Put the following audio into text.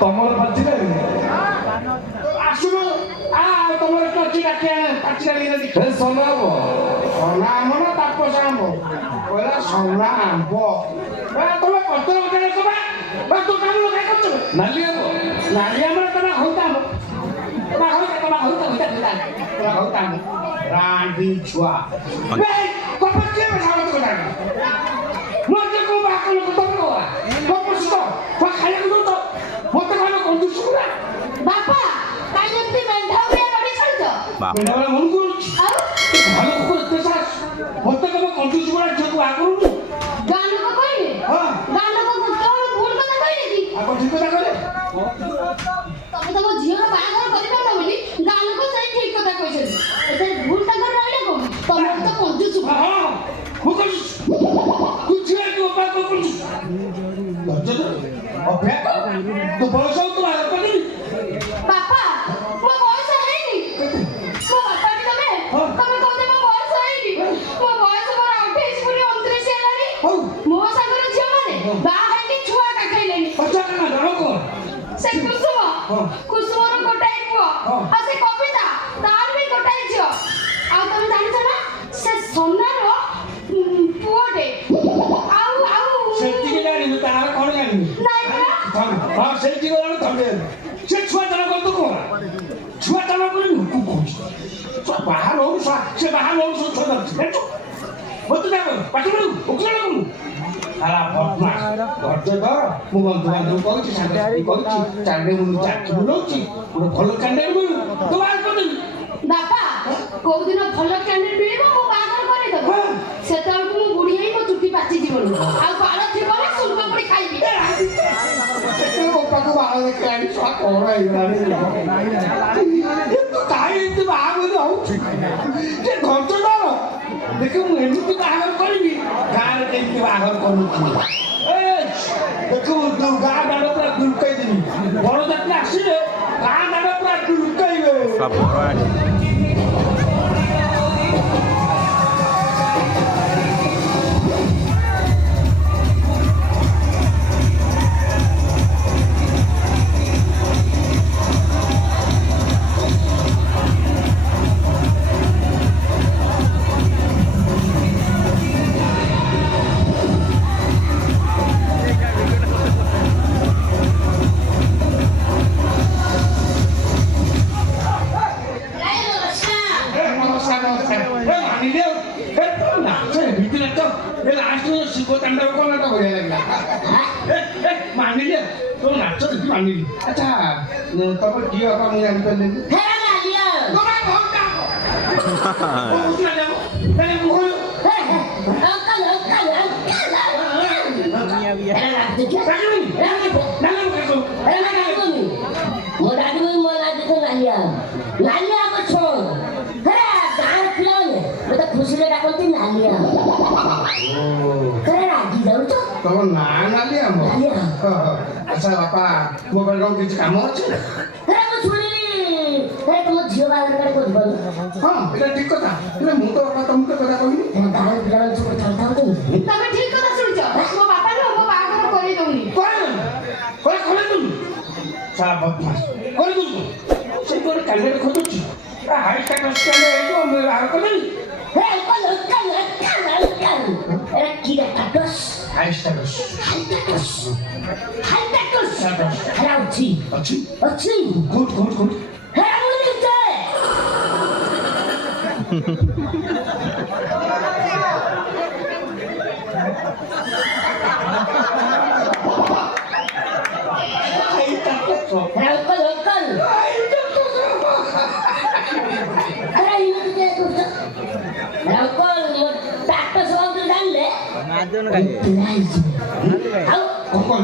ତମର ପାଚିଲା ଆସୁନ ତମର ଟଚି ଡାକିଆ ପାଚିଲା ହେ ସନା ହବ ସନା ଆମ୍ବ ନା ତାପସ ଆମ୍ବ କହିଲା ସନା ଆମ୍ବ ତମେ କତ ଗୋଟେ କବା ତୁ କାମ ଲଗାଇ କରୁଛ ନାଲି ଆମ୍ବ ନାଲି ଆମ୍ବ ତମେ ହଉତା ଆମ୍ବ ତମେ ହଉତା ରାଣ୍ଡି ଛୁଆ କପା କିଏ ବେସାଳ ତ କଥା ମୋତେ କୋଉ ବାକ ଲୋକ ତମେ କବା କପସ ତ ଖାଇବାକୁ ଦଉ ତ ମୋତେ କହିଲ କଞ୍ଜୁସ ପୁରା ବାପା କାଲି ଏମିତି ମେଣ୍ଢା ଉପରେ ରଡ଼ି ଛାଡୁଛ ମେଣ୍ଢା ବେଳେ ମନ କରୁଛି ଆଉ ଭଲ କୁକୁର ଏତେ ସାହସ ମୋତେ କେବେ କଞ୍ଜୁସ ପୁରା ଝିଅକୁ ବାହା କରୁନୁ ଗାଁ ଲୋକ କହିଲେ ହଁ ଗାଁ ଲୋକ କଣ ଭୁଲ କଥା କହିଲେ କି ଆଉ ଠିକ କଥା କହିଲେ ତମେ ତମ ଝିଅର ବାହାଘର କରିପାରୁନ ବୋଲି ଗାଁ ଲୋକ ସେଇ ଠିକ କଥା କହିଛନ୍ତି ଏଥିରେ ଭୁଲ ତାଙ୍କର ରହିଲା କଣ ତମର ତ କଞ୍ଜୁସ ହଁ ମୁଁ କଞ୍ଜୁସ ତୁ ଝିଅକୁ ବାହା କରୁଛୁ ଅଭ୍ୟାସ ତୁ ବୟସ ତୁ ବାହାର କରିବି ବାପା ମୋ ବୟସ ହେଇନି ମୋ ବାପା କି ତମେ କହୁଛ ମୋ ବୟସ ହେଇନି ମୋ ବୟସ ମୋର 28 ପୁଣି 29 ହେଲାଣି ମୋ ସାଙ୍ଗର ଝିଅ ମାନେ ବାହା ହେଇକି ଛୁଆ କାଖେଇଲେଣି ସେ କୁସୁମର ଗୋଟାଏ ପୁଅ ଆଉ ସେ କବିତା ତାର ବି ଗୋଟାଏ ଝିଅ ଆଉ ତମେ ଜାଣିଛ ନା ସେ ସୋନାର ପୁଅଟେ ଆଉ ସେତିକି ଜାଣିବୁ ତାର କଣ ଜାଣିବୁ ନାଇଁ ହଁ ସେଇଠି ଗଲାବେଳେ ତମେ ସେ ଛୁଆ ଜଣ କରନ୍ତୁ କଣ ଛୁଆ ଜଣ କରି ଲୋକ କହୁଛି ବାହାର ହଉ ସେ ବାହାର ହଉ ସବୁ ଛୁଆ ଧରିଛି ଜାଣିଛୁ ମୋତେ ଯାକ ପାଠ ପଢ଼ୁ ଓକିଲ ଲାଗୁ ସାରା ବଦମାସ ଧୈର୍ଯ୍ୟ ଧର ମୁଁ ବନ୍ଧୁବାନ୍ଧବ କରୁଛି ସାଙ୍ଗସାଥି କରୁଛି ଚାରିରେ ମୁଁ ଚାକି ବୁଲଉଛି ଗୋଟେ ଭଲ କ୍ୟାଣ୍ଡିଡେଟ୍ ମିଳୁ ତ ବାହାର କରିଦେବି ବାପା କୋଉ ଦିନ ଭଲ କ୍ୟାଣ୍ଡିଡେଟ୍ ମିଳିବ ମୁଁ ବାହାଘର କରିଦେବ ସେତେବେଳକୁ ମୁଁ ବୁଢୀ ହେଇ ମୋ ଚୁଟି ପାଚି ଯିବନି ଆଉ ବାଳ ଥିବ ନା ସୁଲପାପୁଡି ଖାଇବି ବାପାକୁ ବାଳ ଦେଖିଲାଣି ଛୁଆ କଣ ହେଇଗଲାଣି କାହିଁ ଏମିତି ବାହାଘର ହଉଛି ସେ ଧୈର୍ଯ୍ୟ ଧର ଦେଖ ମୁଁ ଏମିତି ବାହାଘର କରିବି ଗାଁରେ କେମିତି ବାହାଘର କରୁଛି ଦେଖିବୁ ଗାଁ ଦାଣ୍ଡ ପୁରା ଦୁର୍କେଇ ଦେବି ବଡ଼ ଯାତ୍ରା ଆସିଲେ ଗାଁ ଦାଣ୍ଡ ପୁରା ଦୁର୍କେଇବେ अच्छा तब किए बापा मुझे जान कर लेंगे हे नालिया तुम्हारा बहुत काम हो उठना जाओ पहले मुझे अंकल दुनिया भी है नालिया नालिया को छोड़ हे गांव पिलाने मैं तो खुशी ले डालती नालिया करे राजी जाऊ तो तब ना नालिया मो अच्छा बापा मोबाइल रो किछ काम अछि हे मो सुनिली हे तुम झियो बाहर करे को दिबो हां एटा ठीक कथा ले मु तो बापा तुमके कथा कहिनी गांव पिलाने सब छाड़ता हो तमे ठीक कथा सुनिछ मो बापा नो मो बाहर करि दउनी करे तुम साला बदमाश करे तुम से कोन कैंडिडेट खोजुची हाई स्टेटस कैंडिडेट जो मैं बाहर कर देली हे अंकल एरा की स्टेटस हाई स्टेटस हेरा अछि गुड हेरा मुनि ते अंकल अरे इने के कुछ अंकल टाटा सब जान ले मादन का आओ कोन